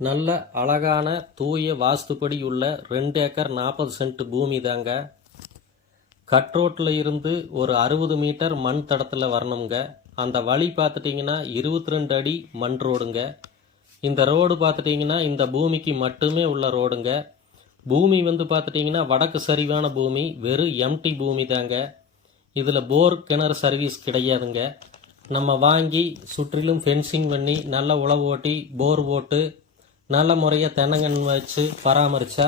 நல்ல அழகான தூய வாஸ்துப்படி உள்ள 2 ஏக்கர் 40 சென்ட் பூமி தாங்க. கட்ரோட்டில் இருந்து ஒரு 60 மீட்டர் மண் தடத்தில் வரணுங்க. அந்த வழி பார்த்துட்டிங்கன்னா 22 அடி மண் ரோடுங்க. இந்த ரோடு பார்த்துட்டிங்கன்னா இந்த பூமிக்கு மட்டுமே உள்ள ரோடுங்க. பூமி பார்த்துட்டிங்கன்னா வடக்கு சரிவான பூமி, வெறும் எம்டி பூமி தாங்க. இதில் போர் கிணறு சர்வீஸ் கிடையாதுங்க. நம்ம வாங்கி சுற்றிலும் ஃபென்சிங் பண்ணி நல்ல உழவு ஓட்டி போர் போட்டு நல்ல முறையாக தென்னங்கன்று வச்சு பராமரித்தா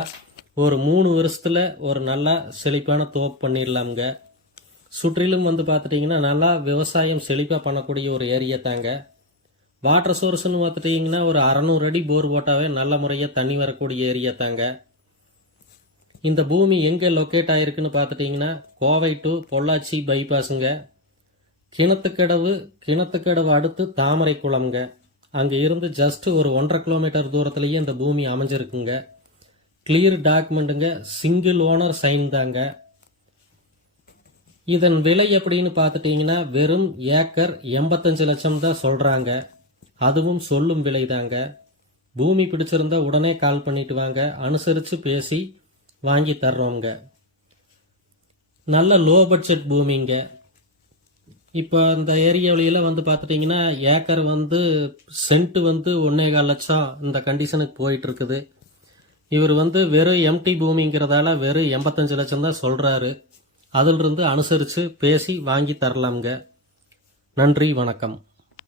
ஒரு 3 வருஷத்தில் ஒரு நல்ல செழிப்பான தோப்பு பண்ணிடலாமுங்க. சுற்றிலும் பார்த்துட்டிங்கன்னா நல்லா விவசாயம் செழிப்பாக பண்ணக்கூடிய ஒரு ஏரியா தாங்க. வாட்டர் சோர்ஸ்னு பார்த்துட்டிங்கன்னா ஒரு 600 அடி போர் போட்டாவே நல்ல முறையாக தண்ணி வரக்கூடிய ஏரியா தாங்க. இந்த பூமி எங்கே லொக்கேட் ஆகிருக்குன்னு பார்த்துட்டிங்கன்னா கோவை டு பொள்ளாச்சி பைபாஸுங்க. கிணத்துக்கடவு அடுத்து தாமரை குளம்ங்க. அங்கே இருந்து ஜஸ்ட் ஒரு 1.5 கிலோமீட்டர் தூரத்துலேயே இந்த பூமி அமைஞ்சிருக்குங்க. கிளியர் டாக்குமெண்ட்டுங்க, சிங்கிள் ஓனர் சைன் தாங்க. இதன் விலை எப்படின்னு பார்த்துட்டிங்கன்னா வெறும் ஏக்கர் 85 லட்சம் தான் சொல்கிறாங்க. அதுவும் சொல்லும் விலை தாங்க. பூமி பிடிச்சிருந்தா உடனே கால் பண்ணிட்டு வாங்க, அனுசரித்து பேசி வாங்கி தர்றோங்க. நல்ல லோ பட்ஜெட் பூமிங்க. இப்போ இந்த ஏரியாவில பார்த்துட்டிங்கன்னா ஏக்கர் சென்ட் 1.25 லட்சம் இந்த கண்டிஷனுக்கு போயிட்டு இருக்குது. இவர் வெறும் எம்டி பூமிங்கிறதால வெறும் 85 லட்சம் தான் சொல்கிறாரு. அதிலிருந்து அனுசரித்து பேசி வாங்கி தரலாமுங்க. நன்றி, வணக்கம்.